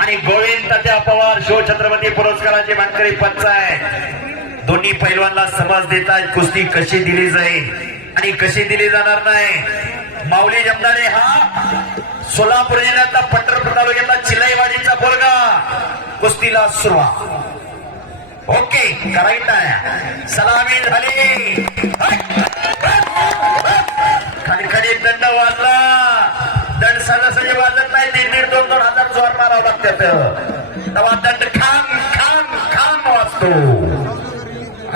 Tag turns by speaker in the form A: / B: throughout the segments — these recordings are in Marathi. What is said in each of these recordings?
A: आणि गोविंद तात्या पवार शिव छत्रपती पुरस्काराचे मानकरी पंच आहे. दोन्ही पैलवानला समज देतात कुस्ती कशी दिली जाईल आणि कशी दिली जाणार नाही? माऊली जमदारे हा सोलापूर जिल्ह्यातला पंढरपूर तालुक्यातला चिलाईवाडीचा पोरगा. कुस्तीला सुरुवात. ओके करायचं आहे. सलामी झाली. खाली खाली दंड वाजला. दंड सहजासहजी वाजत नाही दीड दीड दोन दोन हजार जोर मारावं लागतात. तेव्हा दंड खान खान खान वाजतो.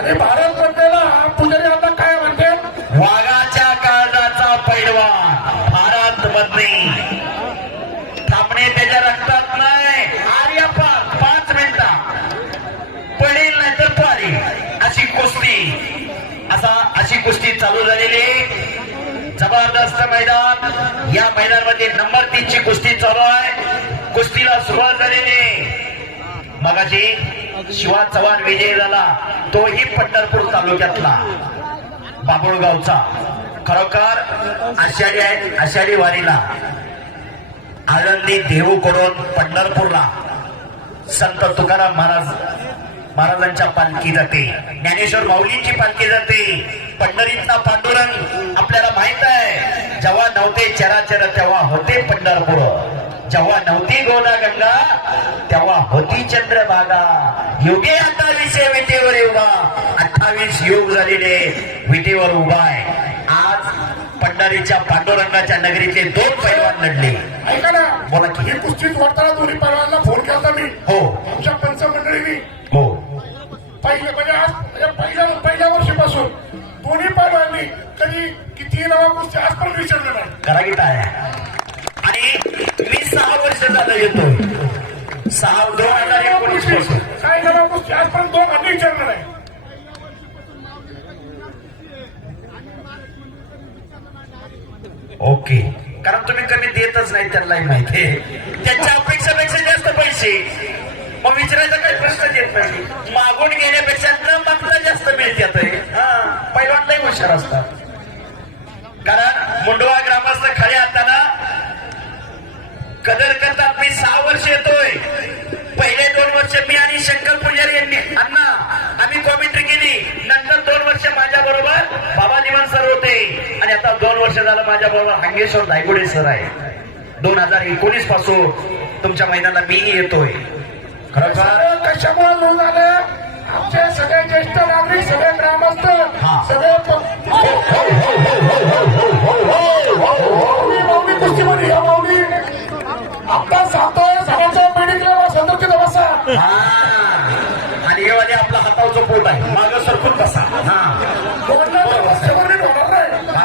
B: अरे भारत म्हणतेला पुजारी आता काय म्हणते?
A: वाघाच्या काळजाचा पैलवान भारत मध्ये थांबणे त्याच्या रक्तात नाही. आर्यप्पा पाच मिनिटा. पडेल नाही तर पारी. अशी कुस्ती. असा अशी कुस्ती चालू झालेली जबरदस्त मैदान. या मैदानामध्ये नंबर तीन ची कुस्ती चालू आहे. कुस्तीला सुरुवात झालेली. मगाशी शिवा चव्हाण विजय झाला. तोही पंढरपूर तालुक्यातला. बाबुळगावचा. खरोखर आषाढी आहे आषाढी वारीला. आळंदी देहूकडून पंढरपूरला. संत तुकाराम महाराज महाराजांच्या पालखी जाते. ज्ञानेश्वर माऊलींची पालखी जाते. पंढरीतला पांडुरंग आपल्याला माहीत आहे. जेव्हा नव्हते चराचर तेव्हा होते पंढरपूर. जेव्हा नव्हती गोदा गंगा तेव्हा होती चंद्रभागा. योगे अठ्ठावीस विटेवर उभा अठ्ठावीस योग झालेले विटेवर उभा आहे. आज पंढरीच्या पांडुरंगाच्या नगरीतले दोन पैलवान लढले.
B: ऐका ना.
A: बोला की.
B: ही कुस्तीत वाटताना दोन्ही पैलवानला
A: कारण तुम्ही कमी देतच नाही त्यांनाही माहिती त्यांच्या अपेक्षापेक्षा जास्त पैसे. मग विचारायचा काही प्रश्न येत नाही. मागून घेण्यापेक्षा न मागता जास्त मिळतात हा पैलवानलाही हुशार असतात. कारण मुंडवा ग्रामस्थ खरे हाताना कदर करतात मी सहा वर्ष येतोय. पहिले दोन वर्ष मी आणि शंकर पुजारी यांनी अण्णा आम्ही कॉमेंट्री केली. नंतर दोन वर्ष माझ्या बरोबर बाबा निवान वर्ष झालं माझ्या बरोबर हांगेश्वर दायगुडे सर आहे दोन हजार एकोणीसपासून तुमच्या मैदानाला मीही येतोय खरोखर
B: कशामुळे झालं आमचे सगळे ज्येष्ठ नागरिक सगळे ग्रामस्थ
A: हा.
B: सगळे कुस्तीमध्ये या माऊली आता सांगतोय सगळ्यांच्या पिढीतल्या संदर्भित बसा
A: हा आणि हे वाले आपला हातावचं पोट आहे माग सरकून बसा हा
B: कोणाला रस्त्यावर नीट होणार नाही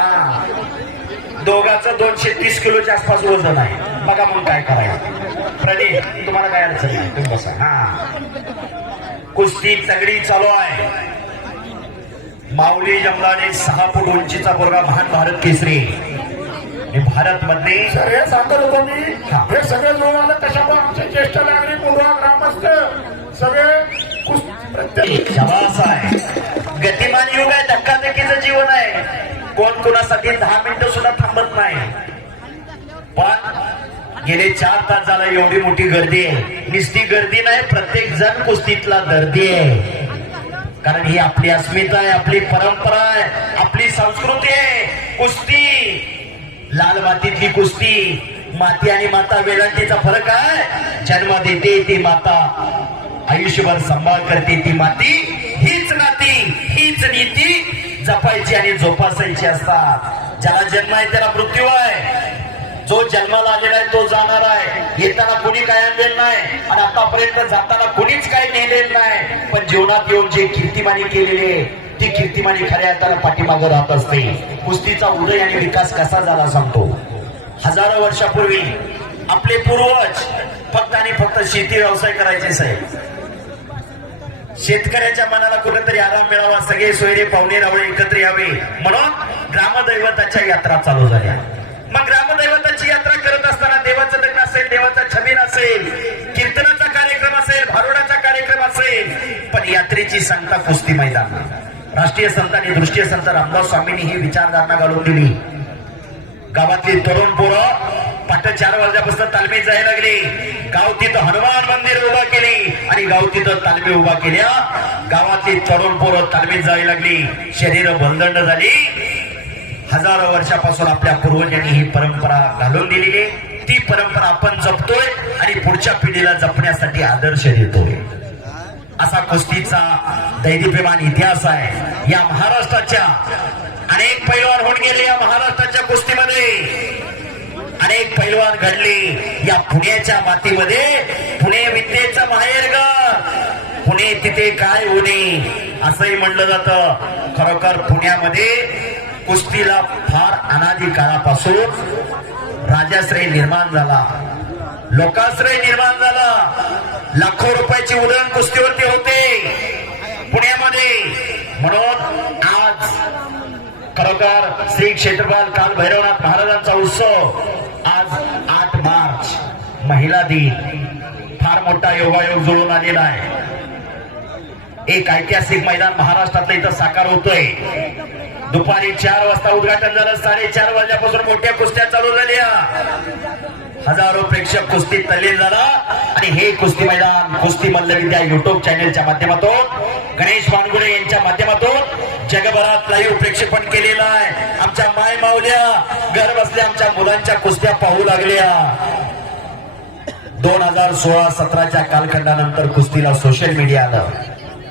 A: दोघांचं दोनशे तीस किलोच्या आसपास वजन आहे. बघा मग काय करायचं. प्रणीत तुम्हाला काय अडचण नाही. तुम्ही बसा. हा. कुस्ती तगडी चालू आहे. माऊली जमलाने सहा फूट उंचीचा पोरगा महान भारत केसरी. आणि भारत मध्ये
B: सर हे सांगत होतो मी
A: हा.
B: सगळे लोक आले कशामुळे आमचे ज्येष्ठ नागरिक मुलगा ग्रामस्थ सगळे प्रत्येक
A: आहे. गतिमान युग आहे धक्काधक्कीचं जीवन आहे. कोण कोणासाठी दहा मिनिटं सुद्धा थांबत नाही. पण गेले चार तास झाला एवढी मोठी गर्दी आहे. नुसती गर्दी नाही प्रत्येक जण कुस्तीतला दर्दी आहे. कारण ही आपली अस्मिता आहे आपली परंपरा आहे आपली संस्कृती आहे. कुस्ती लाल मातीतली कुस्ती माती आणि माता वेलांटीचा फरक आहे. जन्म देते ती माता आयुष्यभर सांभाळ करते ती माती. हीच नाती हीच नीती जपायची आणि जोपासायची असतात. ज्याला जन्म आहे त्याला मृत्यू आहे. जो जन्माला आलेला आहे तो जाणार आहे. येताना कुणी काय आणलेलं नाही. आणि आतापर्यंत जाताना कुणीच काही नेलेलं नाही. पण जीवनात येऊन जे कीर्तिमानी केलेली आहे ती कीर्तिमानी खऱ्या अर्थानं पाठीमागं राहत असते. कुस्तीचा उदय आणि विकास कसा झाला सांगतो. हजारो वर्षापूर्वी आपले पूर्वज फक्त आणि फक्त शेती व्यवसाय करायचे साहेब. शेतकऱ्याच्या मनाला कुठेतरी आराम मिळावा. सगळे सोयरे पाहुणे रावळे एकत्र यावे. म्हणून ग्रामदैवताच्या यात्रा चालू झाल्या. मग ग्रामदैवताची यात्रा करत असताना देवाचं लग्न असेल देवाचा छबीन असेल कीर्तनाचा कार्यक्रम असेल भारुडाचा कार्यक्रम असेल पण यात्रेची सांगता कुस्ती मैदान. राष्ट्रीय संतांनी दृष्टीय संत रामदास स्वामींनी ही विचारधारणा घालून दिली. गावातली तरुण पोरं पाठ चार वाजल्यापासून तालमी जायला लागली. गाव तिथं हनुमान मंदिर उभा केली आणि गाव तिथं तालमी उभा केल्या. गावातली तरुण पोरं तालमीत जायला लागली. शरीर बलदंड झाली. हजारो वर्षापासून आपल्या पूर्वजांनी ही परंपरा घालून दिलेली ती परंपरा आपण जपतोय आणि पुढच्या पिढीला जपण्यासाठी आदर्श देतोय. असा कुस्तीचा दैदिप्यमान इतिहास आहे. या महाराष्ट्राच्या अनेक पैलवान होऊन गेले या महाराष्ट्राच्या कुस्तीमध्ये. अनेक पैलवान घडले या पुण्याच्या मातीमध्ये. पुणे विद्येचं माहेर पुणे तिथे काय होणे असंही म्हणलं जातं. खरोखर पुण्यामध्ये कुस्तीला फार अनादी काळापासून राजाश्रय निर्माण झाला. लोकाश्रय निर्माण झाला. लाखो रुपयाची उधळण कुस्तीवरती होते. पुण्यामध्ये. म्हणून आज खरोखर श्री क्षेत्रपाल काल भैरवनाथ महाराजांचा उत्सव आज आठ मार्च महिला दिन. फार मोठा योगायोग जुळून आलेला आहे. एक ऐतिहासिक मैदान महाराष्ट्रातलं इथं साकार होतोय. दुपारी चार वाजता उद्घाटन झालं साडेचार वाजल्यापासून मोठ्या कुस्त्या चालू झाल्या. हजारो प्रेक्षक कुस्ती तल्लीन झाला. आणि हे कुस्ती मैदान कुस्ती मल्लविद्या युट्यूब चॅनेलच्या माध्यमातून गणेश वानगुडे यांच्या माध्यमातून जगभरात लाईव्ह प्रेक्षेपण केलेलं आहे. आमच्या माय माऊल्या घर बसल्या आमच्या मुलांच्या कुस्त्या पाहू लागल्या. दोन हजार सोळा सतराच्या कालखंडानंतर कुस्तीला सोशल मीडिया आलं.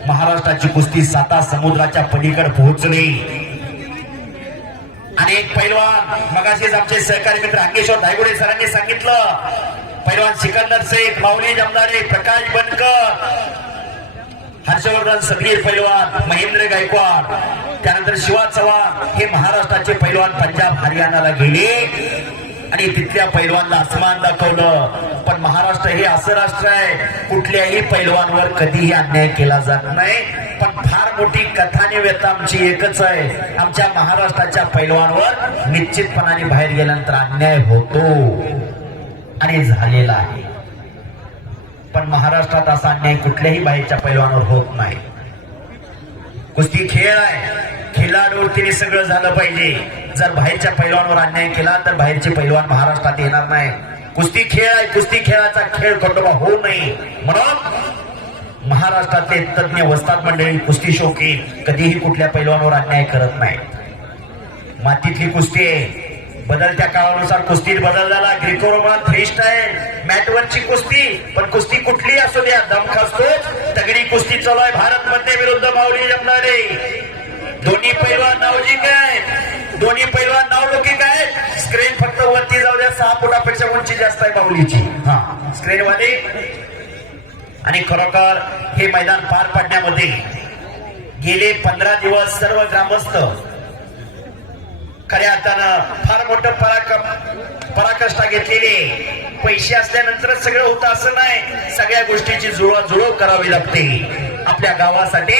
A: महाराष्ट्राची कुस्ती साता समुद्राच्या पलीकडे पोहोचली. एक पैलवान मगाशीच आमचे सहकारी मित्र अंकेश्वर धायगुडे सरांनी सांगितलं पैलवान सिकंदर शेख माऊली जमदारे प्रकाश बनकर हर्षवर्धन सक्रिय पैलवान महेंद्र गायकवाड त्यानंतर शिवा चव्हाण हे महाराष्ट्राचे पैलवान पंजाब हरियाणाला गेले. आणि तिथल्या पैलवानला असमान दाखवलं. पण महाराष्ट्र हे असं राष्ट्र आहे कुठल्याही पैलवानवर कधीही अन्याय केला जात नाही. पण फार मोठी कथाने व्यथा आमची एकच आहे. आमच्या महाराष्ट्राच्या पैलवानवर निश्चितपणाने बाहेर गेल्यानंतर अन्याय होतो. आणि झालेला आहे. पण महाराष्ट्रात असा अन्याय कुठल्याही बाहेरच्या पैलवानवर होत नाही. कुस्ती खेळ आहे. खेळाडूवरतीने सगळं झालं पाहिजे. जर बाहेरच्या पैलवानवर अन्याय केला तर बाहेरचे पैलवान महाराष्ट्रात येणार नाही. कुस्ती खेळ आहे. कुस्ती खेळाचा खेळ खंडोबा होऊ नये. म्हणून महाराष्ट्रातले तज्ञ वस्तात मंडळी कुस्ती शोकी कधीही कुठल्या पैलवानवर अन्याय करत नाही मातीतली कुस्ती आहे. बदलत्या काळानुसार कुस्तीत बदल झाला. ग्रिको रोमान फ्री स्टाईल मॅटवरची कुस्ती. पण कुस्ती कुठली असू द्या दमख असतो तगडी कुस्ती चालू आहे भारत मध्ये विरुद्ध माऊली जमणारे दोन्ही पैलवान नावजी काय दोन्ही पैलवान नावलौकिक आहेत. स्क्रीन फक्त वरती जाऊ द्या सहा फुटापेक्षा उंची जास्त आहे माऊलीची. हा स्क्रीन वाले आणि खरोखर हे मैदान पार पाडण्यामध्ये गेले पंधरा दिवस सर्व ग्रामस्थ खऱ्या अर्थानं फार मोठं पराक्रम पराकष्टा घेतलेली पैसे असल्यानंतरच सगळं होतं असं नाही. सगळ्या गोष्टीची जुळवाजुळव करावी लागते. आपल्या गावासाठी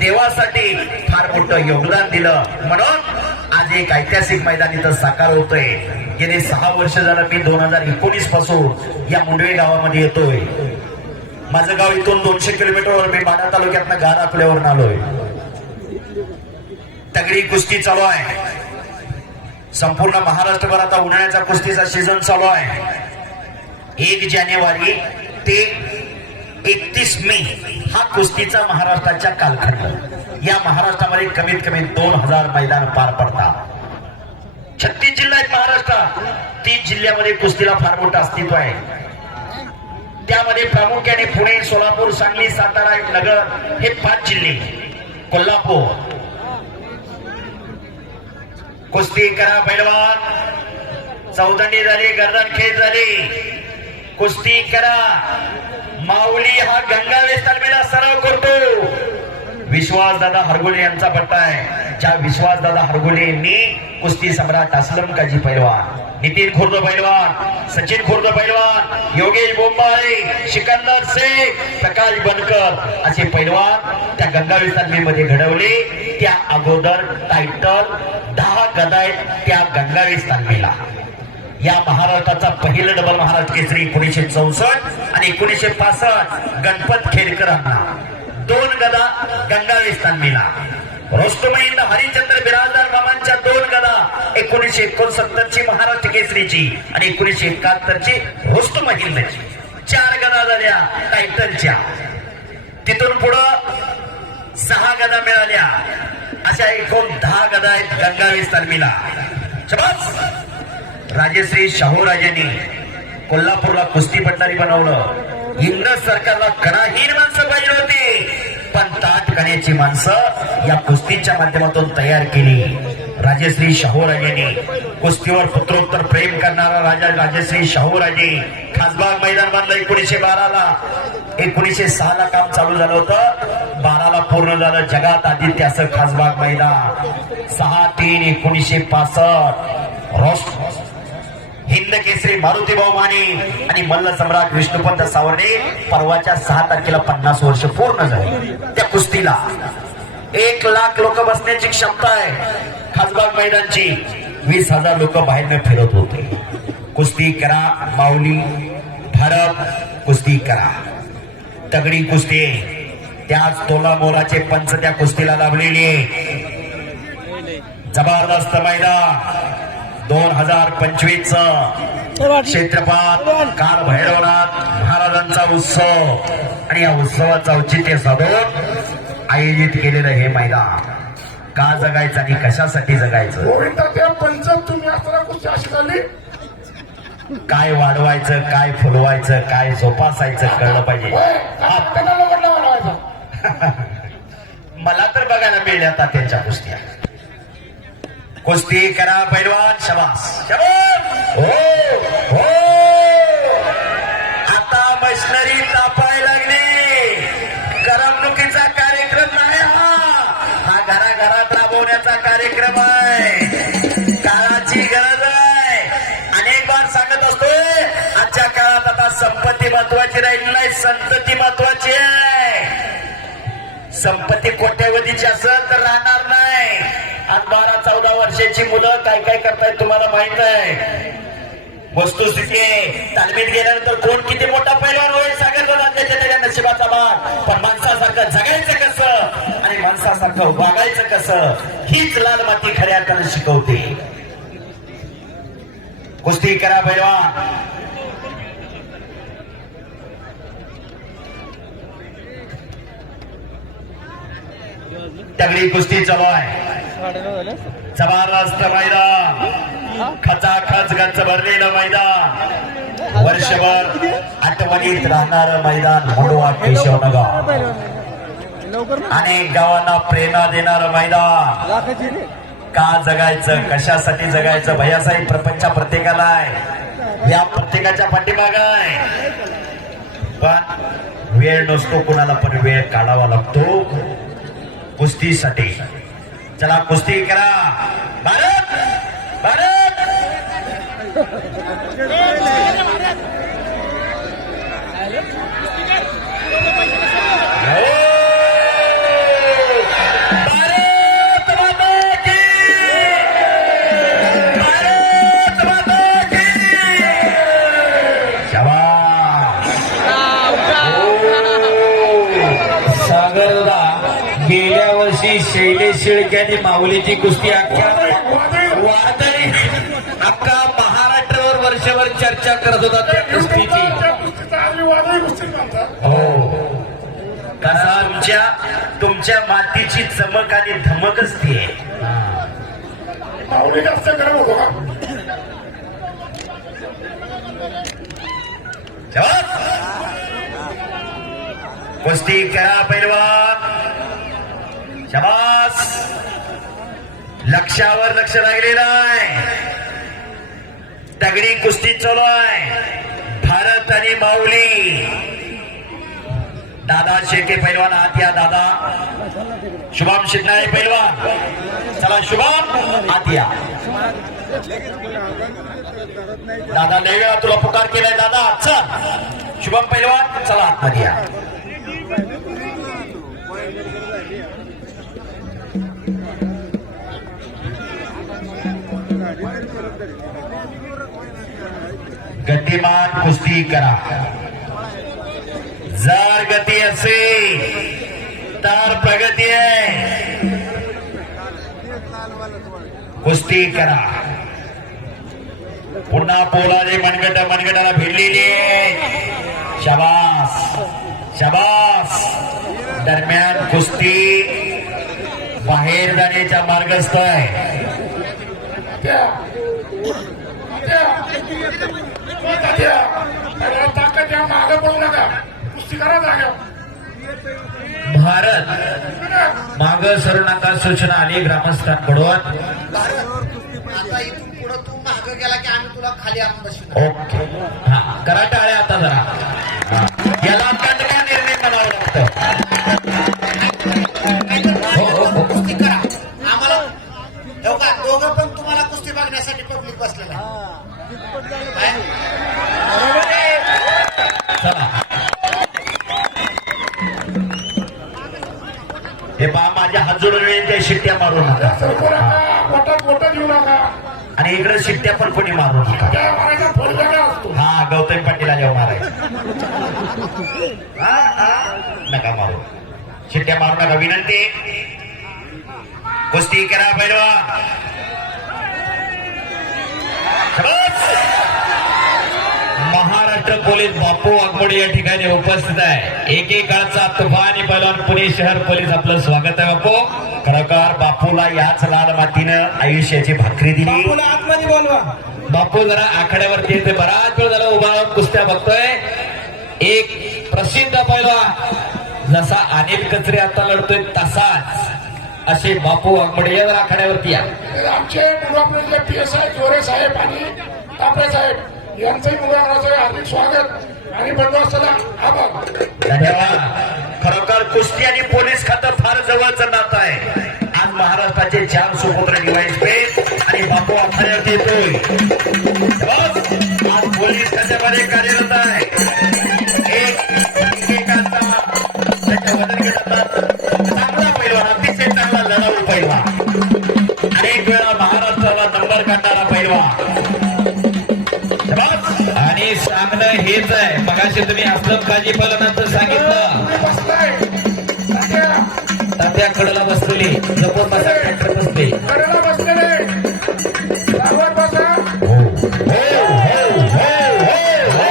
A: देवासाठी फार मोठं योगदान दिलं. म्हणून आज एक ऐतिहासिक मैदान इथं साकार होतोय. गेले सहा वर्ष झालं मी दोन हजार एकोणीसपासून या मुंडवे गावामध्ये येतोय. माझं गाव इथून दोनशे किलोमीटरवर मी माडा तालुक्यातनं गार आपल्यावरून आलोय. तगडी कुस्ती चालू आहे. संपूर्ण महाराष्ट्रभर आता उन्हाळ्याचा कुस्तीचा सीझन चालू आहे. एक जानेवारी ते एकतीस मे हा कुस्तीचा महाराष्ट्राच्या कालखंड. या महाराष्ट्रामध्ये कमीत कमी दोन हजार मैदान पार पडतात. छत्तीस जिल्हा आहेत महाराष्ट्रात तीस जिल्ह्यामध्ये कुस्तीला फार मोठं अस्तित्व आहे. त्यामध्ये प्रामुख्याने पुणे सोलापूर सांगली सातारा नगर हे पाच जिल्हे. कोल्हापूर कुस्ती करा पैलवान. चौदंडी झाली गर्दन खेच झाली. कुस्ती करा. माऊली हा गंगावेश तालमीला सराव करतो. विश्वास दादा हरगुले यांचा पट्टा आहे. ज्या विश्वास दादा हरगुले यांनी कुस्ती सम्राट असलम काजी पैलवान नितीन खुर्द पैलवान सचिन खुर्द पैलवान योगेश बोंबाळे सिकंदर शेख प्रकाश बनकर असे पैलवान त्या गंगावेश तालमीमध्ये घडवले. त्या अगोदर टायटल दहा गदा आहेत त्या गंगावेश तालमीला या महाराष्ट्राचा पहिलं डबल महाराष्ट्र केसरी एकोणीशे चौसष्ट आणि एकोणीशे पासष्ट गणपत खेडकरांना दोन गदा गंगावेश तालमीला रोस्तुमहिंद हरिचंद्र बिराजदार मामांच्या दोन गदा एकोणीसशे एकोणसत्तर ची महाराष्ट्र केसरीची आणि एकोणीसशे एकाहत्तर ची रोस्तुमहिंदची चार गदा झाल्या टायटलच्या. तिथून पुढं सहा गदा मिळाल्या. अशा एकूण दहा गदा आहेत गंगावीस तालमीला शबास! राजश्री शाहूराजांनी कोल्हापूरला कुस्ती पटणारी बनवलं. इंग्रज सरकारला कणाहीन माणसं पाहिजे होती. पण ताट करण्याची माणसं या कुस्तीच्या माध्यमातून तयार केली. राजेश्री शाहूराजांनी कुस्तीवर पुत्रोत्तर प्रेम करणारा राजा राजेश्री शाहूराजे. खासबाग मैदान बांधलं एकोणीसशे बाराला. एकोणीसशे सहा ला काम चालू झालं होतं. बाराला पूर्ण झालं जगात आदित्य असं खासबाग मैदान. सहा तीन एकोणीसशे पासष्ट. हिंद केसरी मारुती भाऊ माने आणि मल्ल सम्राट विष्णुपंत सावर्डे परवाच्या सहा तारखेला पन्नास वर्ष पूर्ण झाले. त्या कुस्तीला एक लाख लोक बसण्याची क्षमता आहे. खासबाग मैदानची वीस हजार लोक बाहेरनं फिरत होते. कुस्ती करा माऊली भारत कुस्ती करा. तगडी कुस्ती त्याच तोला मोलाचे पंच त्या कुस्तीला लाभलेले जबरदस्त मैदान. दोन हजार पंचवीस क्षेत्रपात काल भैरवनाथ महाराजांचा उत्सव आणि या उत्सवाचं औचित्य साधून आयोजित केलेलं हे मैदान. का जगायचं आणि कशासाठी जगायचं?
B: पंचायत तुम्ही असताना कुस्ती अशी झाली
A: काय वाढवायचं काय फुलवायचं काय जोपासायचं कळलं पाहिजे. मला तर बघायला मिळल्या आता त्यांच्या कुस्त्या कुस्ती करा पैलवान शबास. हो हो. आता मशिनरी तापाय लागली. करमणुकीचा कार्यक्रम नाही हा. हा घराघरात राबवण्याचा कार्यक्रम आहे. काळाची गरज आहे. अनेक बार सांगत असतोय आजच्या काळात आता संपत्ती महत्वाची राहिली नाही संतती महत्वाची आहे. संपत्ती कोट्यवधीची असेल तर राहणार नाही. आणि बारा चौदा वर्षाची मुलं काय काय करतायत तुम्हाला माहीत आहे? वस्तुस्थिती तालमीत गेल्यानंतर कोण किती मोठा पैलवान होईल सांगेल बघा त्याच्या त्याच्या नशिबाचा भाग पण माणसासारखं जगायचं कसं? आणि माणसासारखं वागायचं कसं? हीच लाल माती खऱ्या अर्थानं शिकवते. कुस्ती करा पैलवान. तगडी कुस्ती चालू आहे. जबरदस्त मैदान. खचाखच गच्च भरलेलं मैदान. वर्षभर आठवणीत राहणार मैदान मुंडवा केशवनगर अनेक गावांना प्रेरणा देणार मैदान. का जगायचं कशासाठी जगायचं भैयासाहेब प्रपंच प्रत्येकाला आहे. या प्रत्येकाच्या पाठीमाग आहे. पण वेळ नसतो कुणाला पण वेळ काढावा लागतो. कुस्तीसाठी. चला कुस्ती करा. भारत! भारत!
C: शेळक्याने माऊलीची कुस्ती अख्ख्या वादळी. अख्खा महाराष्ट्रावर वर्षभर चर्चा करत होता त्या कुस्तीची.
A: हो. कसा तुमच्या तुमच्या मातीची चमक आणि धमक असते
B: माऊली जास्त गरम होतो
A: कुस्ती करा पैलवान. शबास लक्षावर लक्ष लागलेलं आहे. तगडी कुस्ती चालू आहे. भारत आणि माऊली. दादा शेके पैलवान आत या दादा. शुभम शिंदे पैलवान. चला शुभम आत या. दादा लय वेळा तुला पुकार केलाय दादा. चल. शुभम पैलवान चला आतमध्ये या. गतिमान कुस्ती करा. जर गती असेल तर प्रगती आहे. कुस्ती करा. पुन्हा पोलाने मनगट मनगटाला भिडलेली आहे. शबास. शबास. दरम्यान कुस्ती बाहेर जाण्याचा मार्गस्थ आहे
B: त्या त्या त्या त्याला ताकद द्या मागं पडू नका कुस्ती करा जाग्यावर
A: भारत माग सरू नका सूचना आली ग्रामस्थांकडून
D: आता इथून पुढे तू माग गेला की आम्ही तुला खाली आणून बसू.
A: ओके. हा करा टाळ्या आता जरा. याला दंडका निर्णय करावा लागतं हो, हो, हो.
D: कुस्ती करा. आम्हाला का? दोघं पण तुम्हाला कुस्ती बघण्यासाठी पब्लिक बसलेला. काय?
A: हे बा माझ्या हात जोडून शिट्ट्या मारू नका.
B: पोटात पोटात येऊ नका
A: आणि इकडे शिट्ट्या पण कोणी मारू नका. हा गौतम पाटील जेव्हा मारायचं नका मारू. शिट्ट्या मारू नका विनंती. कुस्ती करा महाराष्ट्र पोलीस बापू वाघमोडे या ठिकाणी उपस्थित आहे. एकेकाळचा तुफानी पैलवान पुणे शहर पोलीस आपलं स्वागत आहे बापू. खरोखर बापूला याच लाल मातीनं आयुष्याची भाकरी दिली.
C: आतमध्ये बोलवा.
A: बापू जरा आखाड्यावरती येते. बराच वेळ झाला उभा राहून कुस्त्या बघतोय. एक प्रसिद्ध पैलवान. जसा अनिल कचरे आता लढतोय तसाच. असे बापू वाघमोडे या आखाड्यावरती या.
B: आमचे मुलापुरीतले पी एस आय जोरे साहेब आणि तापरे साहेब यांचंही मुलाचं हार्दिक स्वागत आणि बंदोबस्ताला आभार.
A: धन्यवाद. खरोखर कुस्ती आणि पोलीस खातं फार जवळचं नातं आहे. आज महाराष्ट्राचे चार सुपुत्र डिवाइस पेन आणि बापू आखाड्यावरती येतोय. आज पोलीस खात्यामध्ये कार्यरत
C: मगाशी तुम्ही असलम काजी पलनाचं सांगितलं.
B: तात्या,
C: कडला बसलेली. जपून बसा ट्रॅक्टर बसले.
B: कडेला बसलेले सावध बसा
A: हो हो हो हो हो.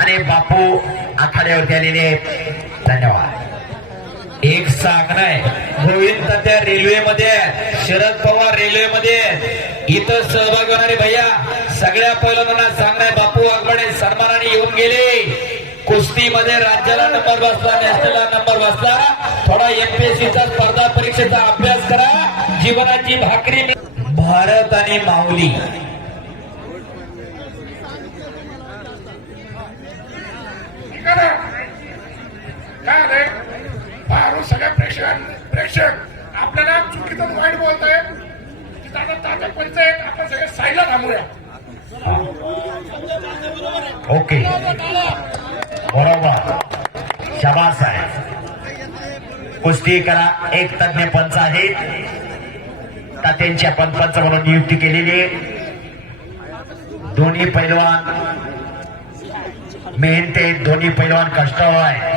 A: आणि बापू आखाड्यावरती आलेले आहेत. धन्यवाद.
C: एक सांगणं आहे. गोविंद तात्या रेल्वेमध्ये आहेत. शरद पवार रेल्वेमध्ये इथं सहभागी होणारे भैया सगळ्या पैलवानांना सांगणार बापू वाघमडे सन्मानाने येऊन गेले. कुस्तीमध्ये राज्याला नंबर बसला नॅशनलला नंबर बसला थोडा एमपीएससीचा स्पर्धा परीक्षेचा अभ्यास करा. जीवनाची भाकरी भारत आणि माऊली.
B: काय बाहेरून सगळ्या प्रेक्षक प्रेक्षक आपल्याला चुकीचं वाईट बोलताय तिथं आता तात्या आहेत. आपण सगळे साईडला थांबूया.
A: ओके. बरोबर. शाबास आहे कुस्ती करा. एक तज्ञ पंच आहेत. तात्यांची आपण पंच म्हणून नियुक्ती केलेली दोन्ही पैलवान मेहनते दोन्ही पैलवान कष्टाळू आहे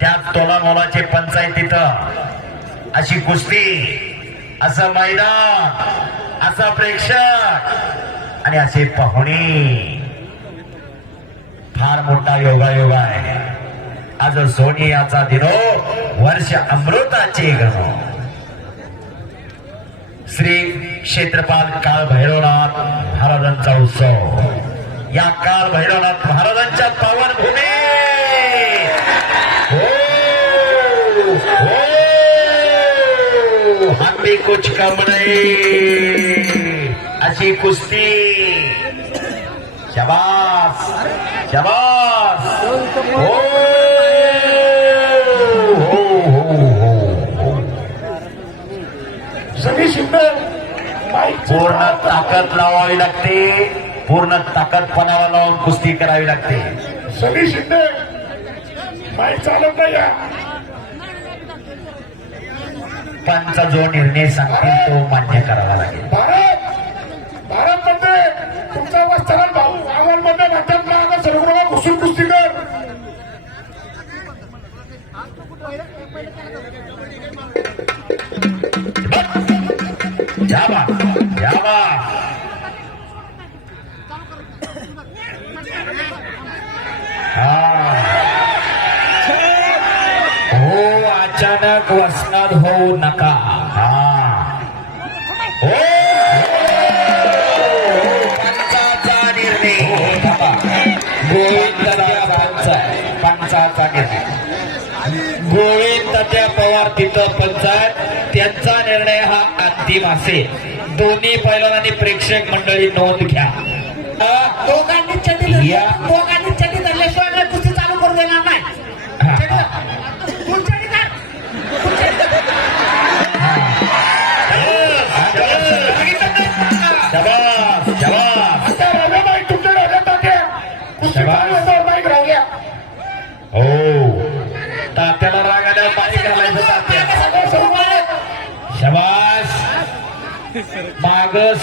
A: त्यात तोला मोलाचे पंचायतीत अशी कुस्ती असं मैदान असा प्रेक्षक आणि असे पाहुणे. फार मोठा योगा योगा आहे. आज सोनियाचा दिनो वर्ष अमृताचे गणो. श्री क्षेत्रपाल काळ भैरवनाथ महाराजांचा उत्सव. या काळ भैरवनाथ महाराजांच्या पावन हो, कुछ कम नहीं. अशी कुस्ती. शबास. शबास. हो. हो, हो. हो हो
B: सगळी शिंदे
A: पूर्ण ताकद लावावी लागते. पूर्ण ताकदपणाला लावून कुस्ती करावी लागते.
B: सगळी शिंदे चालत नाही या
A: जो निर्णय सांगतील तो मान्य करावा लागेल. पंचाचा निर्णय.
C: गोविंद तात्या पंचायत पवार तिथं त्यांचा निर्णय हा अंतिम असेल. दोन्ही पैलवानांनी प्रेक्षक मंडळी नोंद घ्या.
D: दोघांनी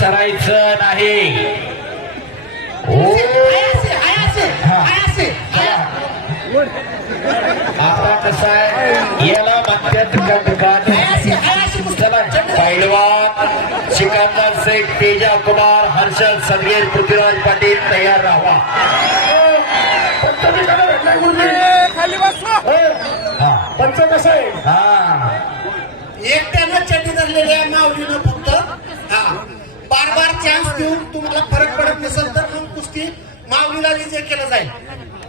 C: माग सरायचं नाही. आता कसं आहे? याला म्हणतात
A: पैलवान सिकंदर शेख तेजा कुमार हर्षद सदगीर पृथ्वीराज पाटील तयार राहा. हा.
B: पंच कसं आहे?
A: हा.
D: एकट्यानं चटी धरलेल्या माऊलीनं बार बार चान्स देऊन तुम्हाला फरक पडत नसेल तर मग कुस्ती माऊलीला विजय केला जाईल.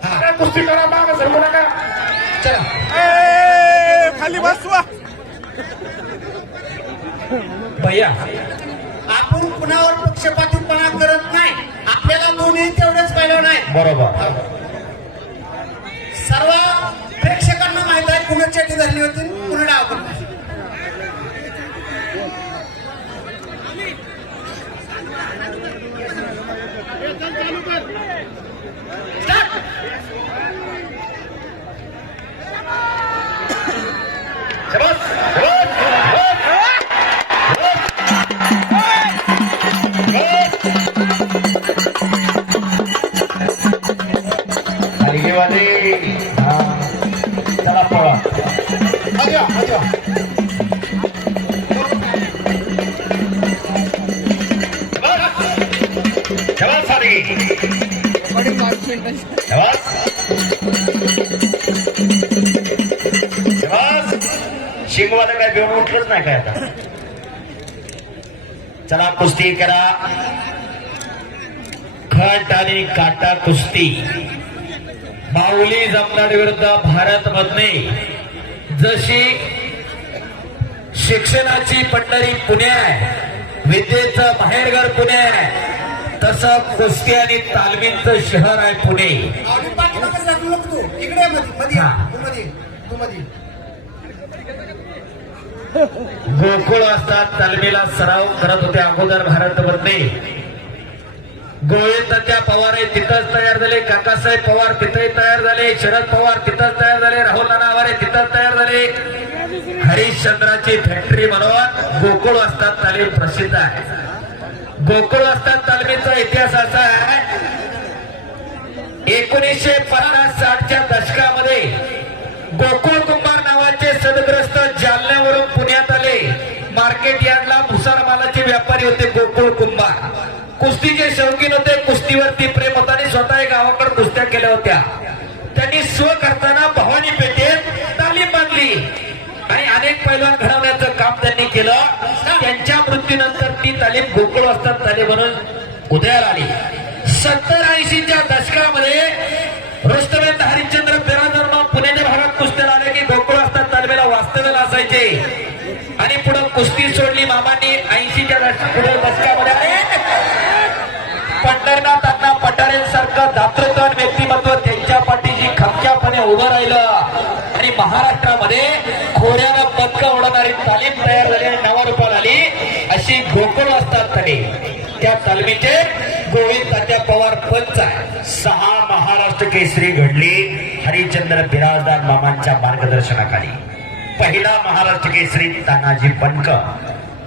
D: हा.
B: कुस्ती करा माग सरकू नका.
D: चला.
E: खाली बसवा.
C: भैया
D: आपण कुणावर पक्षपातीपणा करत नाही? आपल्याला दोन्ही तेवढेच पाहिलं नाही.
A: बरोबर.
D: सर्व प्रेक्षकांना माहीत आहे कुणी चटी धरली होती कुणी डाव करणार
A: नाही काय आता? चला कुस्ती करा.
C: खट आणि काटा कुस्ती. माऊली जमनाड विरुद्ध भारत मधने जशी शिक्षणाची पंढरी पुणे आहे विद्येचं माहेरघर पुणे आहे तसं कुस्ती आणि तालमीचं शहर आहे पुणे.
D: इकडे मध्ये मध्ये
C: हा.
D: तू मध्ये तू मध्ये
C: गोकुळ असतात तालमीला सराव करत होते अगोदर भारत गोविंद त्या पवार हे तिथंच तयार झाले काकासाहेब पवार तिथंही तयार झाले शरद पवार तिथंच तयार झाले राहुल नाना आवारे तिथंच तयार झाले. हरिश्चंद्राची फॅक्टरी म्हणून गोकुळ असतात तालीम प्रसिद्ध आहे. गोकुळ असतात तालमीचा इतिहास असा आहे एकोणीसशे पन्नास साठच्या दशकामध्ये गोकुळ मार्केट यार्डला भुसार मालाचे व्यापारी होते गोकुळ कुंभार. कुस्तीचे शौकीन होते कुस्तीवरती प्रेम होता आणि स्वतः गावाकडे कुस्त्या केल्या होत्या. त्यांनी स्व करताना भवानी पेठेत तालीम बांधली आणि अनेक पैलवान घडवण्याचं काम त्यांनी केलं. त्यांच्या मृत्यूनंतर ती तालीम गोकुळ असतात तालीम म्हणून उदयाला आली. सत्तर ऐंशीच्या दशकामध्ये रुस्तमेंद हरिश्चंद्र पेराधर्म पुणे भागात कुस्त्याला आले की गोकुळ असतात तालमेला वास्तव्याला असायचे. कुस्ती सोडली मामांनी ऐंशीच्या पुढे दशकामध्ये पंढरनाथ अण्णा पठारेंसारखं दातृत्वान व्यक्तिमत्व त्यांच्या पाठीशी खमक्यापणे उभं राहिलं. आणि महाराष्ट्रामध्ये खोऱ्यानं पदक उडवणारी तालीम तयार झाली आणि नवा रुपयाला आली. अशी गोकुळ असतात तरी. त्या तालमीचे गोविंद तात्या पवार पंच आहे
A: सहा महाराष्ट्र केसरी घडली. हरिचंद्र बिराजदार मामांच्या मार्गदर्शनाखाली. पहिला महाराष्ट्र केसरी तानाजी बनक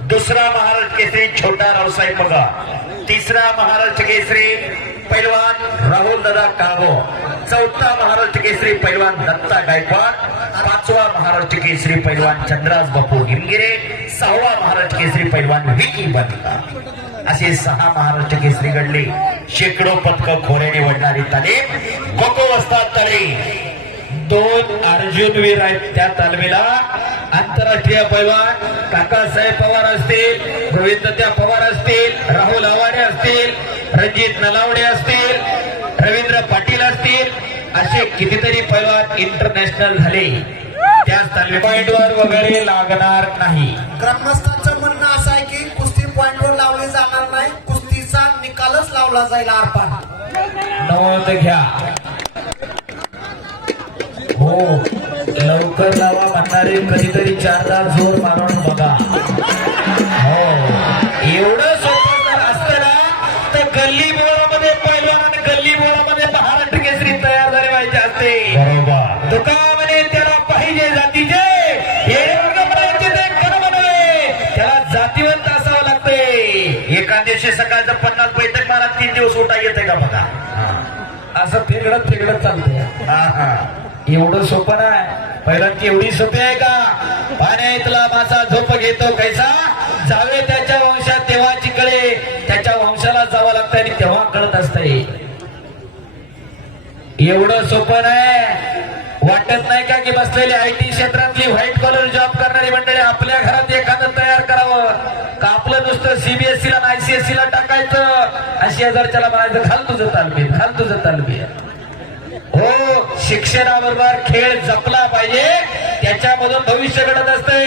A: दुसरा महाराष्ट्र केसरी छोटा रावसाहेब बघा. तिसरा महाराष्ट्र केसरी पैलवान राहुल दादा काबो चौथा महाराष्ट्र केसरी पैलवान दत्ता गायकवाड. पाचवा महाराष्ट्र केसरी पैलवान चंद्रास बापू हिमगिरे. सहावा महाराष्ट्र केसरी पैलवान विकी बनका असे सहा महाराष्ट्र केसरी घडले. शेकडो पथक खोऱ्याने वडणारी तालीम गोको असतात तळे
C: दोन अर्जुन वीर आहेत त्या तालमीला. आंतरराष्ट्रीय पैलवान काकासाहेब पवार असतील गोविंद त्या पवार असतील राहुल आवाडे असतील रणजित नलावडे असतील रवींद्र पाटील असतील असे कितीतरी पैलवान इंटरनॅशनल झाले. त्याच तालमी पॉइंटवर वगैरे लागणार नाही.
D: ग्रामस्थांचं म्हणणं असं आहे की कुस्ती पॉइंटवर लावली जाणार नाही कुस्तीचा निकालच लावला जाईल आरपार.
C: नोंद घ्या. हो लवकर लावा म्हणणारे कधीतरी चारदार जोर मारून बघा. हो एवढं सोपं जर असतं ना तर गल्ली बोळामध्ये पैलवान आणि गल्ली बोळामध्ये महाराष्ट्र केसरी तयार झाले पाहिजे असते.
A: बरोबर.
C: म्हणे त्याला पाहिजे जातीचे. त्याला जातीवंत असावं लागते.
A: एका दिवशी सकाळचं पन्नास बैठक मला तीन दिवस उठा येते का बघा?
C: असं फेगडत फेगडत चालतंय.
A: हा हा.
C: एवढं सोपं नाही. पहिल्यांदा एवढी सोपी आहे का? पाण्यातला मासा झोप घेतो कैसा? जावे त्याच्या वंशात देवाची कळे त्याच्या वंशाला जावं लागतं आणि तेव्हा कळत असतंय. एवढं सोपं नाही. वाटत नाही का की बसलेली आय टी क्षेत्रातली व्हाईट कॉलर जॉब करणारी मंडळी आपल्या घरात एखादं तयार करावं? का आपलं नुसतं सीबीएसई ला आयसीएसई ला टाकायचं? अशी हजारच्याला म्हणायचं खाल तुझं तालमीत खाल तुझं तालमीत हो शिक्षणाबरोबर खेळ जपला पाहिजे. त्याच्यामधून भविष्य घडत असते.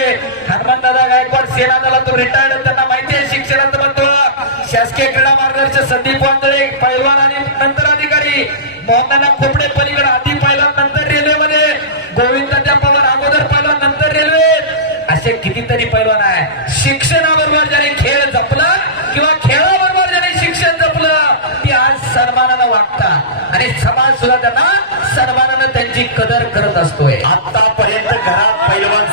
C: हनुमान दादा गायकवाड सेना दला तो रिटायर्ड त्यांना माहिती आहे शिक्षणाचं महत्त्व शासकीय क्रीडा मार्गदर्शक संदीप वांदळे पैलवान आणि नंतर अधिकारी. मोहनदाना खोपडे पलीकडे आधी पैलवान नंतर रेल्वेमध्ये. गोविंद त्या पवार अगोदर पैलवान नंतर रेल्वे असे कितीतरी पैलवान आहे. शिक्षणाबरोबर ज्याने खेळ जपला किंवा खेळाबरोबर ज्याने शिक्षण जपलं ते आज सन्मानानं वागतात. आणि समाज सुद्धा त्यांना सन्मानानं त्यांची कदर करत असतोय.
A: आतापर्यंत घरात पैलवान